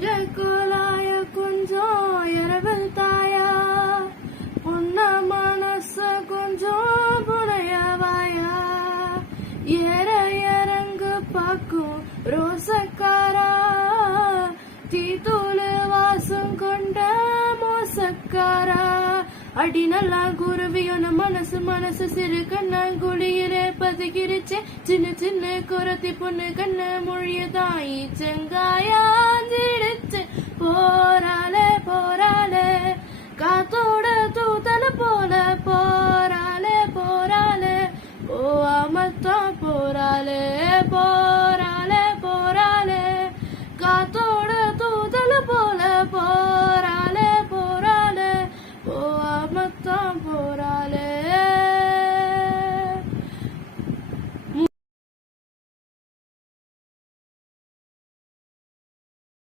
ஈரக்கோலாய கொஞ்சம் இரவல் தாயா பொன்ன மனச கொஞ்சம் புனையவாயா ஏற இறங்கு பாக்கும் ரோசக்காரா தீத்தூளு வாசம் கொண்ட மோசக்காரா அடி நல்லா குருவியோன மனசு மனசு சிறு கண்ணாங்குழியிலே பதுகிருச்சே சின்ன சின்ன குரத்தி பொண்ணு கண்ண மொழிய தாயி செங்காயாஞ்சு